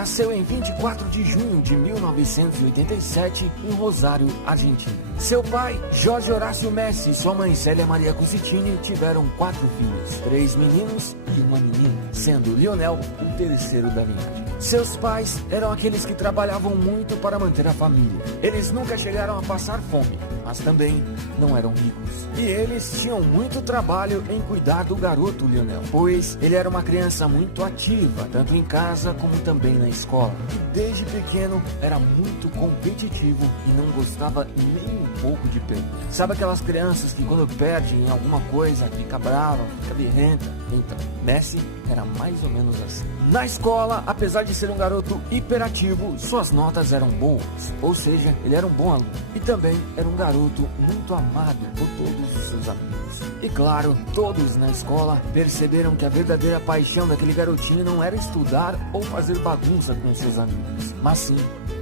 nasceu em 24 de junho de 1987 em Rosário, Argentina. Seu pai, Jorge Horácio Messi, e sua mãe, Célia Maria Cusitini, tiveram 4 filhos, 3 meninos e uma menina, sendo Lionel o terceiro da linhagem. Seus pais eram aqueles que trabalhavam muito para manter a família. Eles nunca chegaram a passar fome, mas também não eram ricos. E eles tinham muito trabalho em cuidar do garoto Lionel, pois ele era uma criança muito ativa, tanto em casa como também na escola. E desde pequeno era muito competitivo e não gostava nem um pouco de perder. Sabe aquelas crianças que quando perdem em alguma coisa fica brava, fica birrenta? Então, Messi era mais ou menos assim. Na escola, apesar de ser um garoto hiperativo, suas notas eram boas, ou seja, ele era um bom aluno. E também era um garoto muito amado por todos os seus amigos. E claro, todos na escola perceberam que a verdadeira paixão daquele garotinho não era estudar ou fazer bagunça com seus amigos, mas sim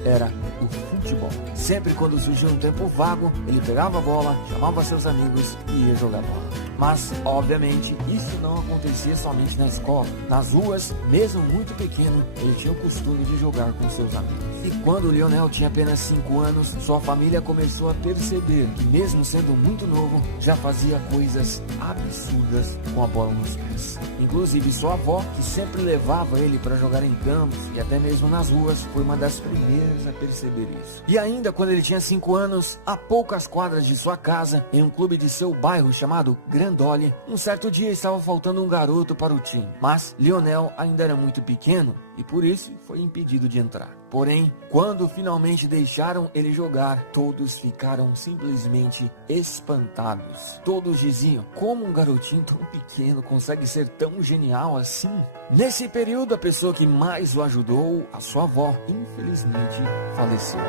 era o futebol. Sempre quando surgia um tempo vago, ele pegava a bola, chamava seus amigos e ia jogar bola. Mas, obviamente, isso não acontecia somente na escola. Nas ruas, mesmo muito pequeno, ele tinha o costume de jogar com seus amigos. E quando o Lionel tinha apenas 5 anos, sua família começou a perceber que, mesmo sendo muito novo, já fazia coisas absurdas com a bola nos pés. Inclusive, sua avó, que sempre levava ele para jogar em campos e até mesmo nas ruas, foi uma das primeiras a perceber isso. E ainda quando ele tinha 5 anos, a poucas quadras de sua casa, em um clube de seu bairro chamado Grandoli, um certo dia estava faltando um garoto para o time. Mas Lionel ainda era muito pequeno e por isso foi impedido de entrar. Porém, quando finalmente deixaram ele jogar, todos ficaram simplesmente espantados. Todos diziam: como um garotinho tão pequeno consegue ser tão genial assim? Nesse período, a pessoa que mais o ajudou, a sua avó, infelizmente faleceu.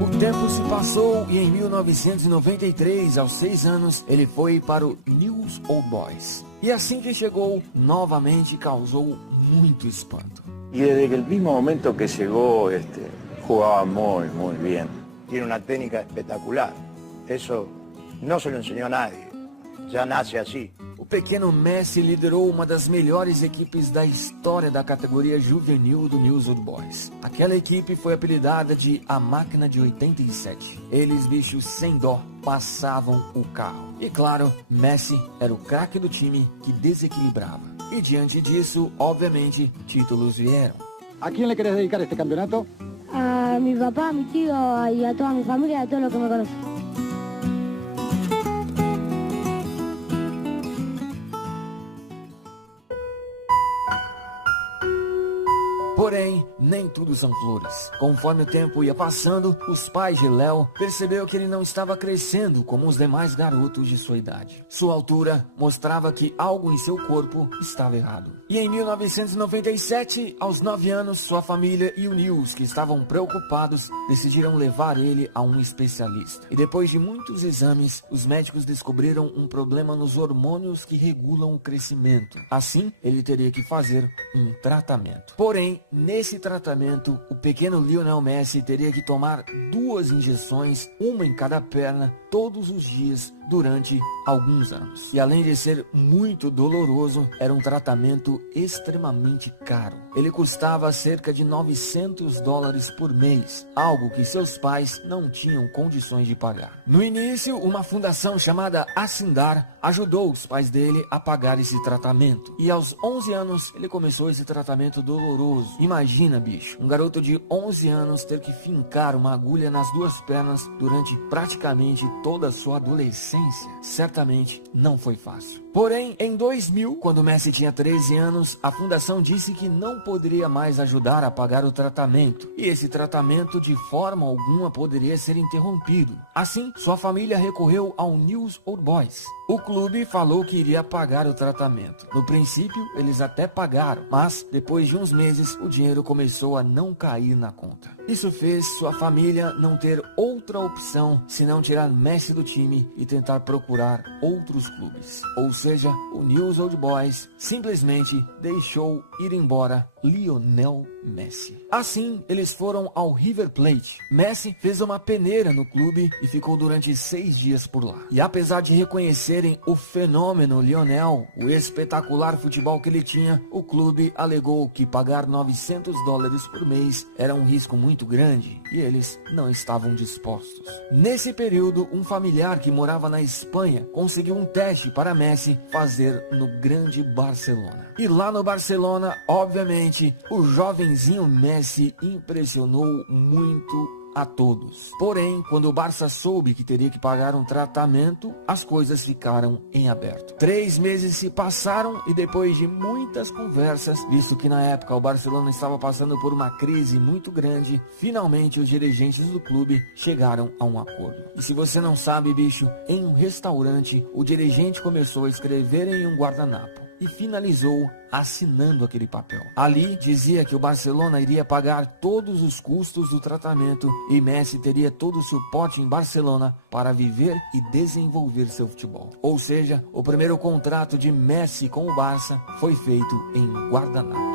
O tempo se passou e em 1993, aos 6 anos, ele foi para o News Old Boys. E assim que chegou, novamente causou muito espanto. Y desde el mismo momento que llegó, jugaba muy bien. Tiene una técnica espectacular. Eso no se lo enseñó a nadie. Ya nace así. O pequeno Messi liderou uma das melhores equipes da história da categoria juvenil do News Old Boys. Aquela equipe foi apelidada de A Máquina de 87. Eles, bichos sem dó, passavam o carro. E claro, Messi era o craque do time que desequilibrava. E diante disso, obviamente, títulos vieram. ¿A quién le querés dedicar este campeonato? A mi papá, a mi tío y a toda mi familia y a todos los que me conocen. Porém, nem tudo são flores. Conforme o tempo ia passando, os pais de Léo perceberam que ele não estava crescendo como os demais garotos de sua idade. Sua altura mostrava que algo em seu corpo estava errado. E em 1997, aos 9 anos, sua família e o News, que estavam preocupados, decidiram levar ele a um especialista. E depois de muitos exames, os médicos descobriram um problema nos hormônios que regulam o crescimento. Assim, ele teria que fazer um tratamento. Porém, nesse tratamento, o pequeno Lionel Messi teria que tomar 2 injeções, uma em cada perna, todos os dias, durante alguns anos. E além de ser muito doloroso, era um tratamento extremamente caro. Ele custava cerca de $900 por mês, algo que seus pais não tinham condições de pagar. No início, uma fundação chamada Asindar ajudou os pais dele a pagar esse tratamento. E aos 11 anos, ele começou esse tratamento doloroso. Imagina, bicho, um garoto de 11 anos ter que fincar uma agulha nas 2 pernas durante praticamente toda a sua adolescência. Certamente não foi fácil. Porém, em 2000, quando Messi tinha 13 anos, a fundação disse que não poderia mais ajudar a pagar o tratamento. E esse tratamento de forma alguma poderia ser interrompido. Assim, sua família recorreu ao News Old Boys. O clube falou que iria pagar o tratamento. No princípio, eles até pagaram, mas depois de uns meses, o dinheiro começou a não cair na conta. Isso fez sua família não ter outra opção senão tirar Messi do time e tentar procurar outros clubes. Ou seja, o News Old Boys simplesmente deixou ir embora Lionel Messi. Assim, eles foram ao River Plate. Messi fez uma peneira no clube e ficou durante 6 dias por lá. E apesar de reconhecerem o fenômeno Lionel, o espetacular futebol que ele tinha, o clube alegou que pagar $900 por mês era um risco muito grande e eles não estavam dispostos. Nesse período, um familiar que morava na Espanha conseguiu um teste para Messi fazer no grande Barcelona. E lá no Barcelona, obviamente, o jovenzinho Messi impressionou muito a todos. Porém, quando o Barça soube que teria que pagar um tratamento, as coisas ficaram em aberto. 3 meses se passaram e depois de muitas conversas, visto que na época o Barcelona estava passando por uma crise muito grande, finalmente os dirigentes do clube chegaram a um acordo. E se você não sabe, bicho, em um restaurante, o dirigente começou a escrever em um guardanapo e finalizou assinando aquele papel. Ali dizia que o Barcelona iria pagar todos os custos do tratamento e Messi teria todo o suporte em Barcelona para viver e desenvolver seu futebol. Ou seja, o primeiro contrato de Messi com o Barça foi feito em guardanapo.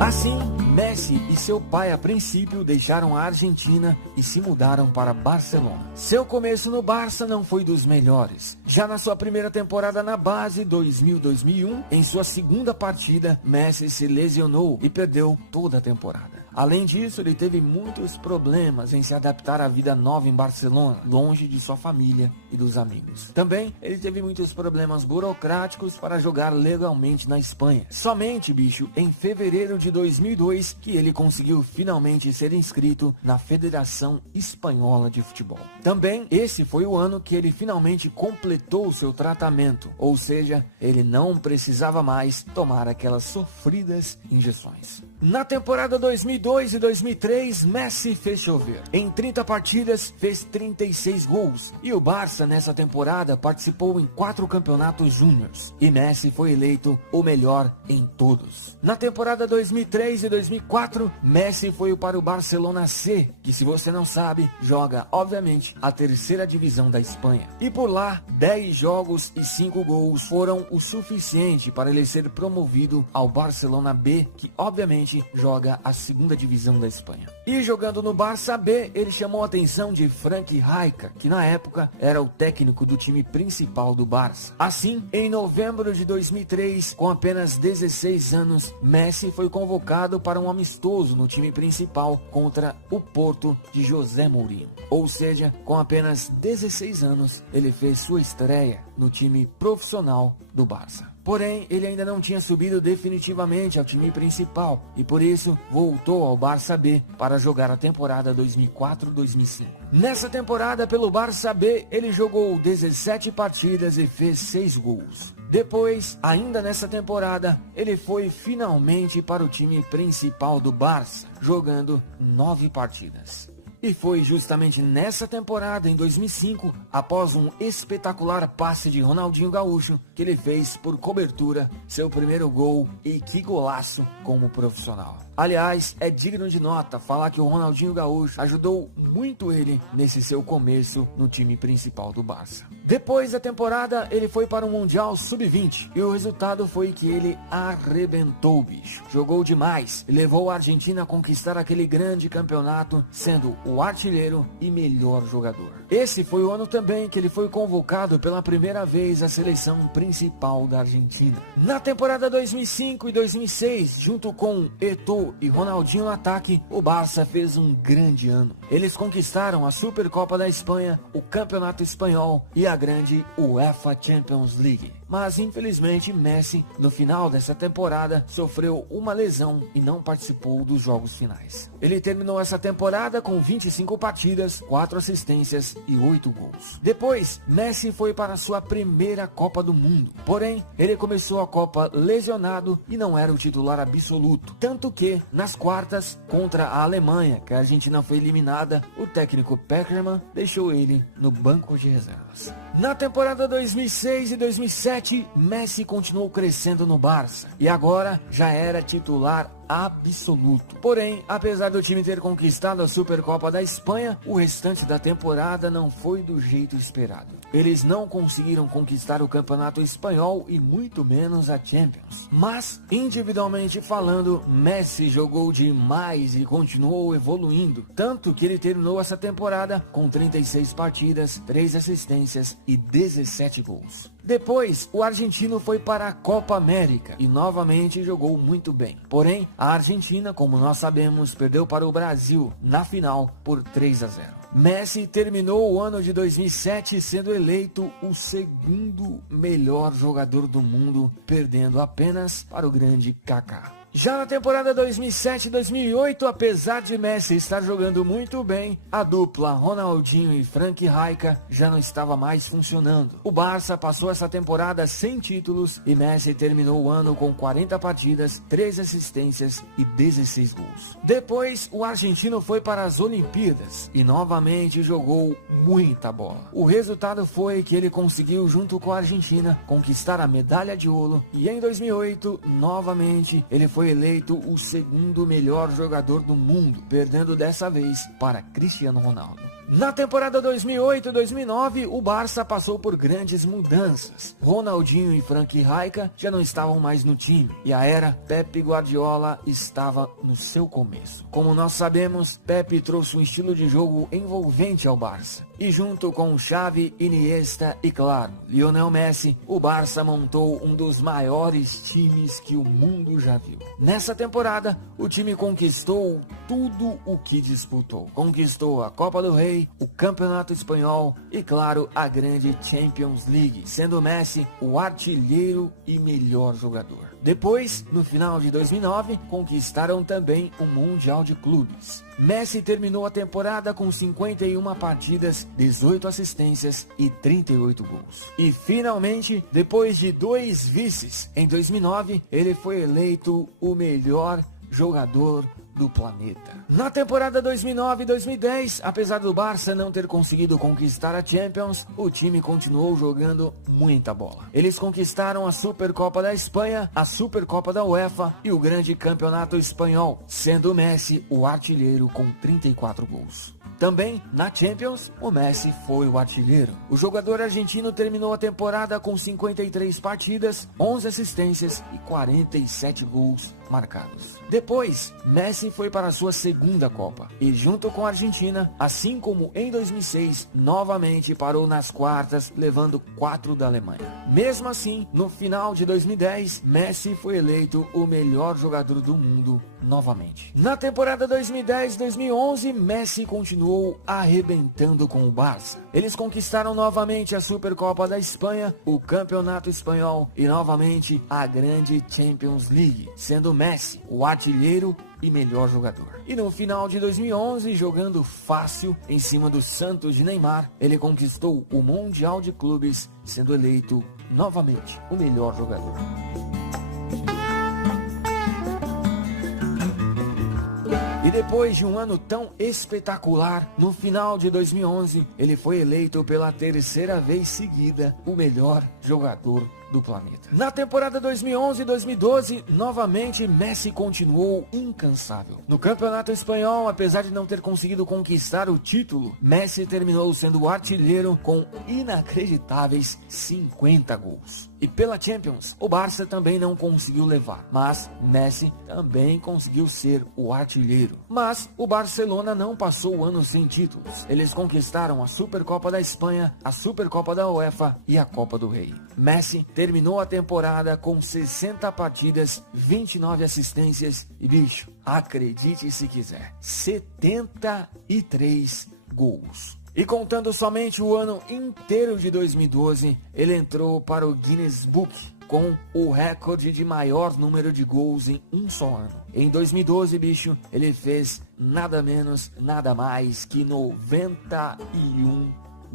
Assim, Messi e seu pai a princípio deixaram a Argentina e se mudaram para Barcelona. Seu começo no Barça não foi dos melhores. Já na sua primeira temporada na base, 2000-2001, em sua segunda partida, Messi se lesionou e perdeu toda a temporada. Além disso, ele teve muitos problemas em se adaptar à vida nova em Barcelona, longe de sua família e dos amigos. Também, ele teve muitos problemas burocráticos para jogar legalmente na Espanha. Somente, bicho, em fevereiro de 2002, que ele conseguiu finalmente ser inscrito na Federação Espanhola de Futebol. Também, esse foi o ano que ele finalmente completou seu tratamento, ou seja, ele não precisava mais tomar aquelas sofridas injeções. Na temporada 2002 e 2003, Messi fez chover. Em 30 partidas, fez 36 gols. E o Barça, nessa temporada, participou em 4 campeonatos júniores. E Messi foi eleito o melhor em todos. Na temporada 2003 e 2004, Messi foi para o Barcelona C, que, se você não sabe, joga, obviamente, a terceira divisão da Espanha. E por lá, 10 jogos e 5 gols foram o suficiente para ele ser promovido ao Barcelona B, que, obviamente, joga a segunda divisão da Espanha. E jogando no Barça B, ele chamou a atenção de Frank Rijkaard, que na época era o técnico do time principal do Barça. Assim, em novembro de 2003, com apenas 16 anos, Messi foi convocado para um amistoso no time principal contra o Porto de José Mourinho. Ou seja, com apenas 16 anos, ele fez sua estreia no time profissional do Barça. Porém, ele ainda não tinha subido definitivamente ao time principal e por isso voltou ao Barça B para jogar a temporada 2004-2005. Nessa temporada pelo Barça B, ele jogou 17 partidas e fez 6 gols. Depois, ainda nessa temporada, ele foi finalmente para o time principal do Barça, jogando 9 partidas. E foi justamente nessa temporada, em 2005, após um espetacular passe de Ronaldinho Gaúcho, que ele fez por cobertura seu primeiro gol, e que golaço como profissional. Aliás, é digno de nota falar que o Ronaldinho Gaúcho ajudou muito ele nesse seu começo no time principal do Barça. Depois da temporada, ele foi para o Mundial Sub-20 e o resultado foi que ele arrebentou, bicho. Jogou demais e levou a Argentina a conquistar aquele grande campeonato, sendo o artilheiro e melhor jogador. Esse foi o ano também que ele foi convocado pela primeira vez à seleção principal da Argentina. Na temporada 2005 e 2006, junto com Eto'o e Ronaldinho no ataque, o Barça fez um grande ano. Eles conquistaram a Supercopa da Espanha, o Campeonato Espanhol e a grande UEFA Champions League. Mas infelizmente Messi, no final dessa temporada, sofreu uma lesão e não participou dos jogos finais. Ele terminou essa temporada com 25 partidas, 4 assistências e 8 gols. Depois, Messi foi para a sua primeira Copa do Mundo. Porém, ele começou a Copa lesionado e não era o titular absoluto. Tanto que, nas quartas, contra a Alemanha, que a Argentina foi eliminada, o técnico Peckerman deixou ele no banco de reservas. Na temporada 2006 e 2007, Messi continuou crescendo no Barça e agora já era titular absoluto. Porém, apesar do time ter conquistado a Supercopa da Espanha, o restante da temporada não foi do jeito esperado. Eles não conseguiram conquistar o Campeonato Espanhol e muito menos a Champions. Mas, individualmente falando, Messi jogou demais e continuou evoluindo, tanto que ele terminou essa temporada com 36 partidas, 3 assistências e 17 gols. Depois, o argentino foi para a Copa América e novamente jogou muito bem. Porém, a Argentina, como nós sabemos, perdeu para o Brasil na final por 3-0. Messi terminou o ano de 2007 sendo eleito o segundo melhor jogador do mundo, perdendo apenas para o grande Kaká. Já na temporada 2007-2008, apesar de Messi estar jogando muito bem, a dupla Ronaldinho e Frank Rijkaard já não estava mais funcionando. O Barça passou essa temporada sem títulos e Messi terminou o ano com 40 partidas, 3 assistências e 16 gols. Depois, o argentino foi para as Olimpíadas e novamente jogou muita bola. O resultado foi que ele conseguiu, junto com a Argentina, conquistar a medalha de ouro e em 2008, novamente, ele foi eleito o segundo melhor jogador do mundo, perdendo dessa vez para Cristiano Ronaldo. Na temporada 2008-2009, o Barça passou por grandes mudanças. Ronaldinho e Frank Rijkaard já não estavam mais no time e a era Pep Guardiola estava no seu começo. Como nós sabemos, Pep trouxe um estilo de jogo envolvente ao Barça. E junto com Xavi, Iniesta e, claro, Lionel Messi, o Barça montou um dos maiores times que o mundo já viu. Nessa temporada, o time conquistou tudo o que disputou. Conquistou a Copa do Rei, o Campeonato Espanhol e, claro, a grande Champions League, sendo Messi o artilheiro e melhor jogador. Depois, no final de 2009, conquistaram também o Mundial de Clubes. Messi terminou a temporada com 51 partidas, 18 assistências e 38 gols. E finalmente, depois de 2 vices, em 2009, ele foi eleito o melhor jogador do planeta. Na temporada 2009-2010, apesar do Barça não ter conseguido conquistar a Champions, o time continuou jogando muita bola. Eles conquistaram a Supercopa da Espanha, a Supercopa da UEFA e o grande Campeonato Espanhol, sendo Messi o artilheiro com 34 gols. Também, na Champions, o Messi foi o artilheiro. O jogador argentino terminou a temporada com 53 partidas, 11 assistências e 47 gols marcados. Depois, Messi foi para a sua segunda Copa e junto com a Argentina, assim como em 2006, novamente parou nas quartas, levando 4 da Alemanha. Mesmo assim, no final de 2010, Messi foi eleito o melhor jogador do mundo novamente. Na temporada 2010-2011, Messi continuou arrebentando com o Barça. Eles conquistaram novamente a Supercopa da Espanha, o Campeonato Espanhol e novamente a grande Champions League, sendo Messi o artilheiro e melhor jogador. E no final de 2011, jogando fácil em cima do Santos de Neymar, ele conquistou o Mundial de Clubes, sendo eleito novamente o melhor jogador. E depois de um ano tão espetacular, no final de 2011, ele foi eleito pela 3ª vez seguida o melhor jogador do planeta. Na temporada 2011-2012, novamente Messi continuou incansável. No Campeonato Espanhol, apesar de não ter conseguido conquistar o título, Messi terminou sendo o artilheiro com inacreditáveis 50 gols. E pela Champions, o Barça também não conseguiu levar, mas Messi também conseguiu ser o artilheiro. Mas o Barcelona não passou o ano sem títulos. Eles conquistaram a Supercopa da Espanha, a Supercopa da UEFA e a Copa do Rei. Messi terminou a temporada com 60 partidas, 29 assistências e, bicho, acredite se quiser, 73 gols. E contando somente o ano inteiro de 2012, ele entrou para o Guinness Book com o recorde de maior número de gols em um só ano. Em 2012, bicho, ele fez nada menos, nada mais que 91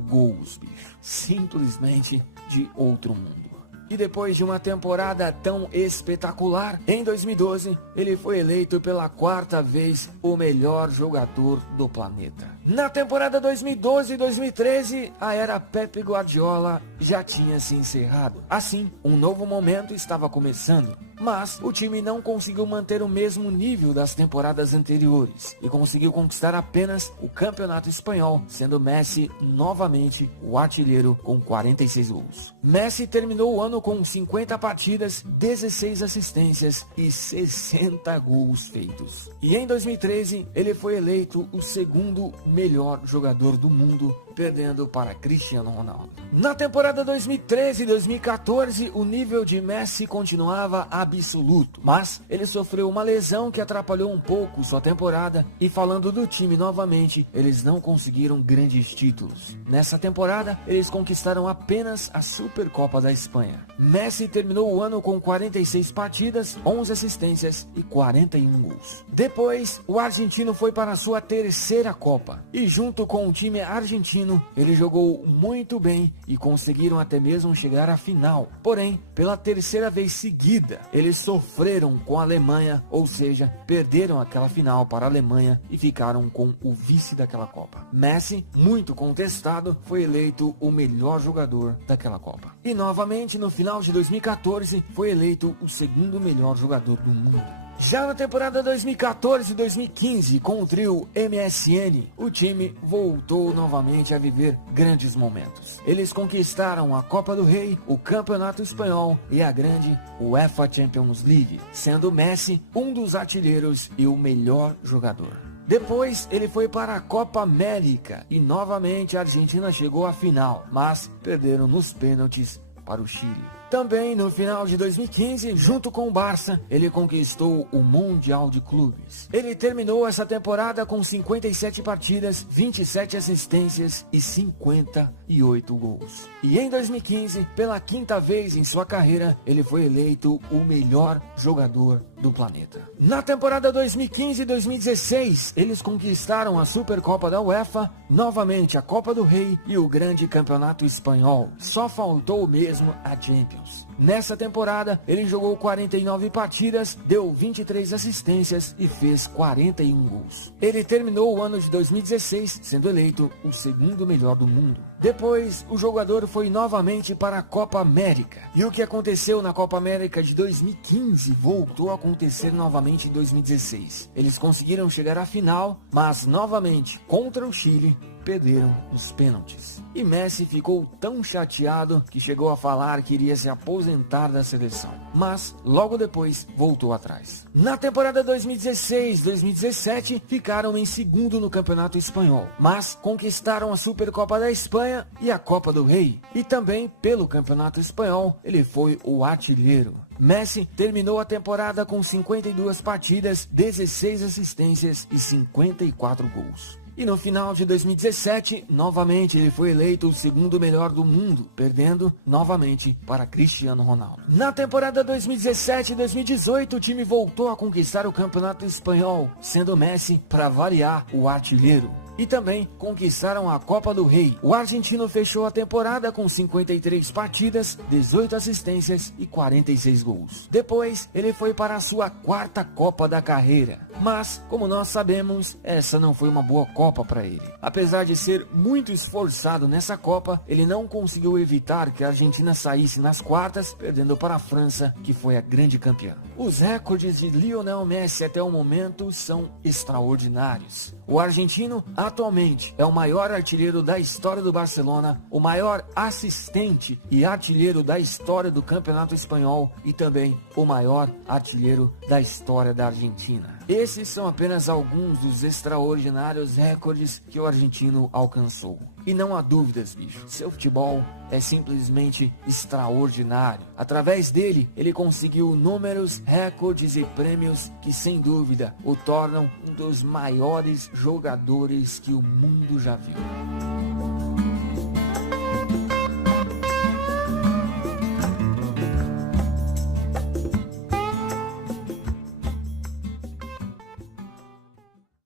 gols, bicho. Simplesmente de outro mundo. E depois de uma temporada tão espetacular, em 2012, ele foi eleito pela 4ª vez o melhor jogador do planeta. Na temporada 2012-2013, a era Pep Guardiola já tinha se encerrado. Assim, um novo momento estava começando, mas o time não conseguiu manter o mesmo nível das temporadas anteriores e conseguiu conquistar apenas o Campeonato Espanhol, sendo Messi novamente o artilheiro com 46 gols. Messi terminou o ano com 50 partidas, 16 assistências e 60 gols feitos. E em 2013, ele foi eleito o segundo melhor jogador do mundo, perdendo para Cristiano Ronaldo. Na temporada 2013-2014, o nível de Messi continuava absoluto, mas ele sofreu uma lesão que atrapalhou um pouco sua temporada, e falando do time novamente, eles não conseguiram grandes títulos. Nessa temporada, eles conquistaram apenas a Supercopa da Espanha. Messi terminou o ano com 46 partidas, 11 assistências e 41 gols. Depois, o argentino foi para a sua terceira Copa, e junto com o time argentino, ele jogou muito bem e conseguiram até mesmo chegar à final. Porém, pela terceira vez seguida, eles sofreram com a Alemanha, ou seja, perderam aquela final para a Alemanha e ficaram com o vice daquela Copa. Messi, muito contestado, foi eleito o melhor jogador daquela Copa. E novamente, no final de 2014, foi eleito o segundo melhor jogador do mundo. Já na temporada 2014-2015, com o trio MSN, o time voltou novamente a viver grandes momentos. Eles conquistaram a Copa do Rei, o Campeonato Espanhol e a grande UEFA Champions League, sendo Messi um dos artilheiros e o melhor jogador. Depois ele foi para a Copa América e novamente a Argentina chegou à final, mas perderam nos pênaltis para o Chile. Também no final de 2015, junto com o Barça, ele conquistou o Mundial de Clubes. Ele terminou essa temporada com 57 partidas, 27 assistências e 58 gols. E em 2015, pela quinta vez em sua carreira, ele foi eleito o melhor jogador do planeta. Na temporada 2015-2016, eles conquistaram a Supercopa da UEFA, novamente a Copa do Rei e o grande Campeonato Espanhol. Só faltou mesmo a Champions. Nessa temporada, ele jogou 49 partidas, deu 23 assistências e fez 41 gols. Ele terminou o ano de 2016 sendo eleito o segundo melhor do mundo. Depois, o jogador foi novamente para a Copa América. E o que aconteceu na Copa América de 2015 voltou a acontecer novamente em 2016. Eles conseguiram chegar à final, mas novamente, contra o Chile, perderam os pênaltis. E Messi ficou tão chateado que chegou a falar que iria se aposentar da seleção. Mas, logo depois, voltou atrás. Na temporada 2016-2017, ficaram em segundo no Campeonato Espanhol, mas conquistaram a Supercopa da Espanha e a Copa do Rei. E também, pelo Campeonato Espanhol, ele foi o artilheiro. Messi terminou a temporada com 52 partidas, 16 assistências e 54 gols. E no final de 2017, novamente ele foi eleito o segundo melhor do mundo, perdendo novamente para Cristiano Ronaldo. Na temporada 2017-2018, o time voltou a conquistar o Campeonato Espanhol, sendo Messi, para variar, o artilheiro. E também conquistaram a Copa do Rei. O argentino fechou a temporada com 53 partidas, 18 assistências e 46 gols. Depois, ele foi para a sua quarta Copa da carreira. Mas, como nós sabemos, essa não foi uma boa Copa para ele. Apesar de ser muito esforçado nessa Copa, ele não conseguiu evitar que a Argentina saísse nas quartas, perdendo para a França, que foi a grande campeã. Os recordes de Lionel Messi até o momento são extraordinários. O argentino atualmente é o maior artilheiro da história do Barcelona, o maior assistente e artilheiro da história do Campeonato Espanhol e também o maior artilheiro da história da Argentina. Esses são apenas alguns dos extraordinários recordes que o argentino alcançou. E não há dúvidas, bicho, seu futebol é simplesmente extraordinário. Através dele, ele conseguiu números, recordes e prêmios que, sem dúvida, o tornam um dos maiores jogadores que o mundo já viu.